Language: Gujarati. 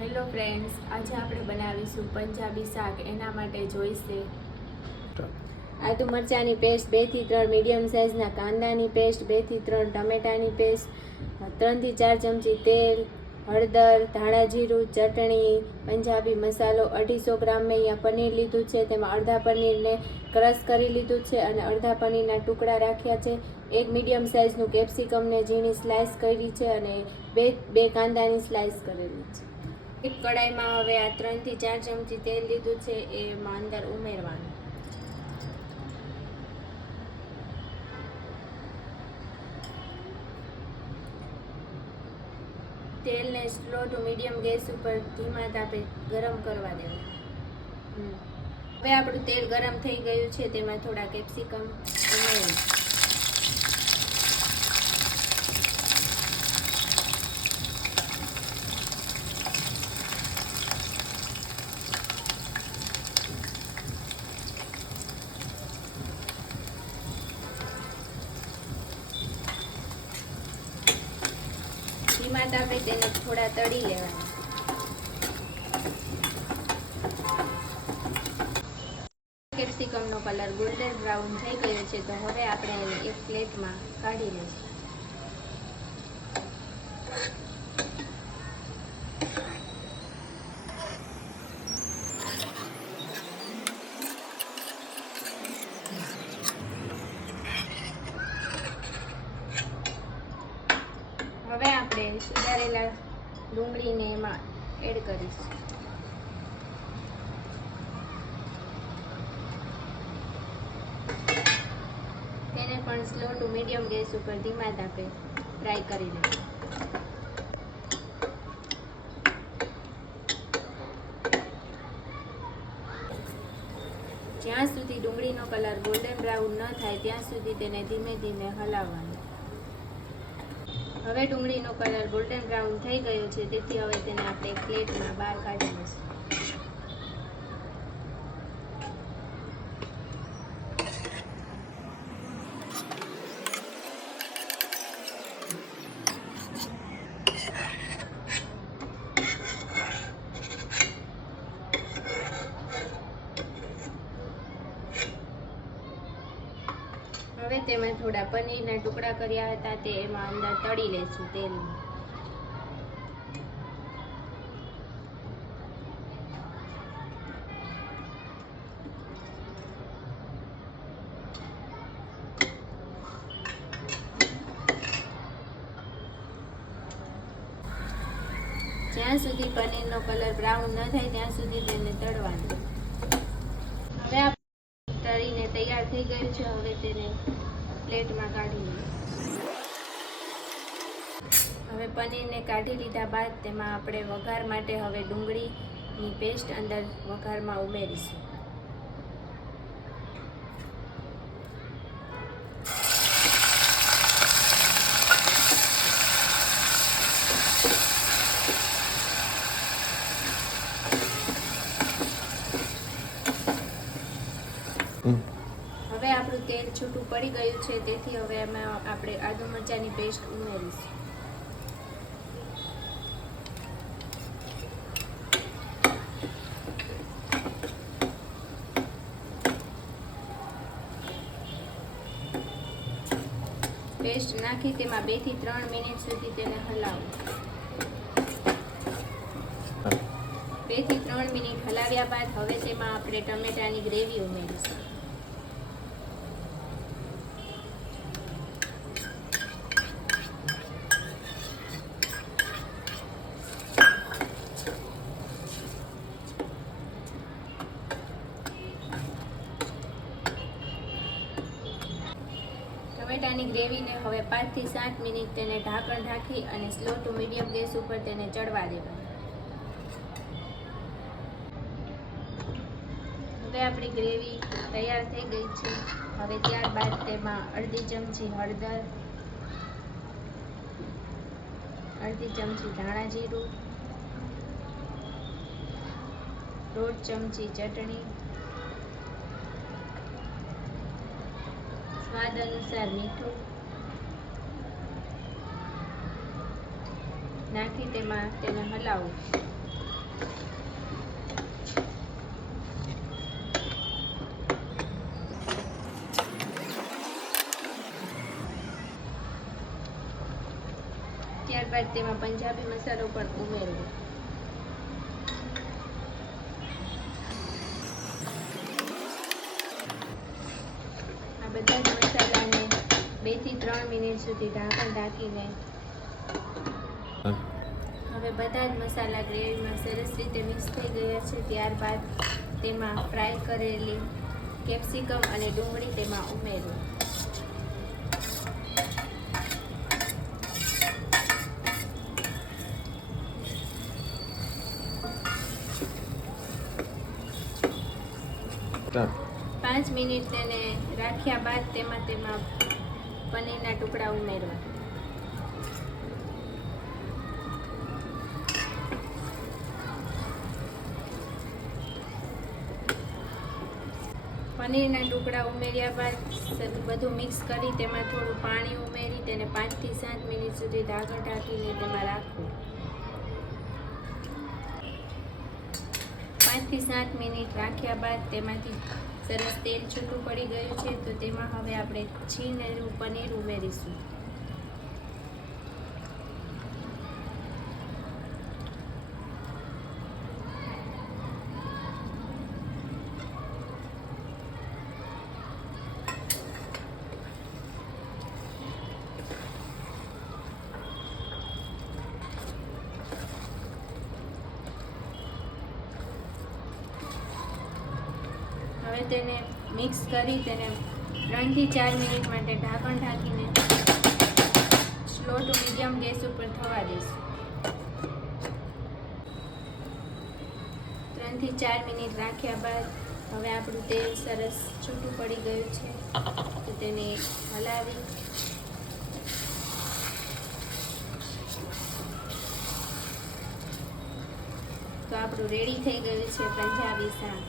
હેલો ફ્રેન્ડ્સ, આજે આપણે બનાવીશું પંજાબી શાક. એના માટે જોઈશે આદુ મરચાંની પેસ્ટ, 2 થી 3 મીડિયમ સાઇઝના કાંદાની પેસ્ટ, 2 થી 3 ટમેટાની પેસ્ટ, 3 થી 4 ચમચી તેલ, હળદર, ધાણા જીરું, ચટણી, પંજાબી મસાલો, 250 ગ્રામ મેં અહીંયા પનીર લીધું છે. તેમાં અડધા પનીરને ક્રશ કરી લીધું છે અને અડધા પનીરના ટુકડા રાખ્યા છે. એક મીડિયમ સાઇઝનું કેપ્સિકમને ઝીણી સ્લાઇસ કરી છે અને બે કાંદાની સ્લાઇસ કરેલી છે. એક કડાઈમાં હવે આ 3 થી 4 ચમચી તેલ લીધું છે, એમાં અંદર ઉમેરવાનું. તેલને સ્લો ટુ મીડિયમ ગેસ ઉપર ધીમા તાપે ગરમ કરવા દેવું. હવે આપણું તેલ ગરમ થઈ ગયું છે, તેમાં થોડા કેપ્સિકમ ઉમેરીએ. ધીમા તાપે તેને થોડા તળી લેવાના. કેપ્સિકમનો કલર ગોલ્ડન બ્રાઉન થઈ ગયો છે, તો હવે આપણે એને એક પ્લેટમાં કાઢી લઈશું. હવે આપણે સુધારેલા ડુંગળીને એમાં એડ કરીશું. તેને પણ સ્લો ટુ મીડિયમ ગેસ ઉપર ધીમા તાપે ફ્રાય કરી લઈશું. જ્યાં સુધી ડુંગળીનો કલર ગોલ્ડન બ્રાઉન ન થાય ત્યાં સુધી તેને ધીમે ધીમે હલાવવાનું. હવે ડુંગળીનો કલર ગોલ્ડન બ્રાઉન થઈ ગયો છે, તેથી હવે તેને આપણે એક પ્લેટમાં બહાર કાઢી લઈશું. હવે તેમાં થોડા પનીરના ટુકડા કર્યા હતા તે એમાં અંદર તળી લઈશું તેલમાં. જ્યાં સુધી પનીરનો કલર બ્રાઉન ન થાય ત્યાં સુધી તેને તળવાનું. હવે આ તળીને તૈયાર થઈ ગયું છે. હવે તેને પ્લેટમાં કાઢી લઈએ. હવે પનીરને કાઢી લીધા બાદ તેમાં આપણે વઘાર માટે હવે ડુંગળીની પેસ્ટ અંદર વઘારમાં ઉમેરીશું. હવે આપણું તેલ છૂટું પડી ગયું છે, તેથી હવે એમાં આપણે આદુ મરચાંની પેસ્ટ ઉમેરીશું. પેસ્ટ નાખી તેમાં 2 થી 3 મિનિટ સુધી તેને હલાવો. 2 થી 3 મિનિટ હલાવ્યા બાદ હવે તેમાં આપણે ટમેટાની ગ્રેવી ઉમેરીશું. ટમેટાની ગ્રેવીને હવે 5 થી 7 મિનિટ તેને ઢાંકણ ઢાંકી અને સ્લો ટુ મીડિયમ ગેસ ઉપર તેને ચડવા દેવાનું. હવે આપણી ગ્રેવી તૈયાર થઈ ગઈ છે. હવે ત્યારબાદ તેમાં અડધી ચમચી હળદર, અડધી ચમચી ધાણા જીરું, 1/2 ચમચી ચટણી, સ્વાદ અનુસાર મીઠું નાખી તેને હલાવો. ત્યારબાદ તેમાં પંજાબી મસાલો પણ ઉમેરવો. આ બધા જ મસાલાને 2 થી 3 મિનિટ સુધી ઢાંકણ ઢાંકીને હવે બધા જ મસાલા ગ્રેવીમાં સરસ રીતે મિક્સ થઈ ગયા છે. ત્યારબાદ તેમાં ફ્રાય કરેલી કેપ્સિકમ અને ડુંગળી તેમાં ઉમેરવું. સ્ટાર્ટ. 5 મિનિટ તેને રાખ્યા બાદ તેમાં પનીરના ટુકડા ઉમેરવા. પનીરના ટુકડા ઉમેર્યા બાદ બધું મિક્સ કરી તેમાં થોડું પાણી ઉમેરી તેને 5 થી 7 મિનિટ સુધી ઢાંકણ ઢાંકીને તેમાં રાખવું. 5 થી 7 મિનિટ રાખ્યા બાદ તેમાંથી સરસ તેલ છૂટું પડી ગયું છે, તો તેમાં હવે આપણે છીનેલું પનીર ઉમેરીશું. હવે તેને મિક્સ કરી તેને 3 થી 4 મિનિટ માટે ઢાંકણ ઢાંકીને સ્લો ટુ મીડિયમ ગેસ ઉપર થવા દઈશું. 3 થી 4 મિનિટ રાખ્યા બાદ હવે આપણું તેલ સરસ છૂટું પડી ગયું છે, તો તેને હલાવી તો આપણું રેડી થઈ ગયું છે પંજાબી શાક.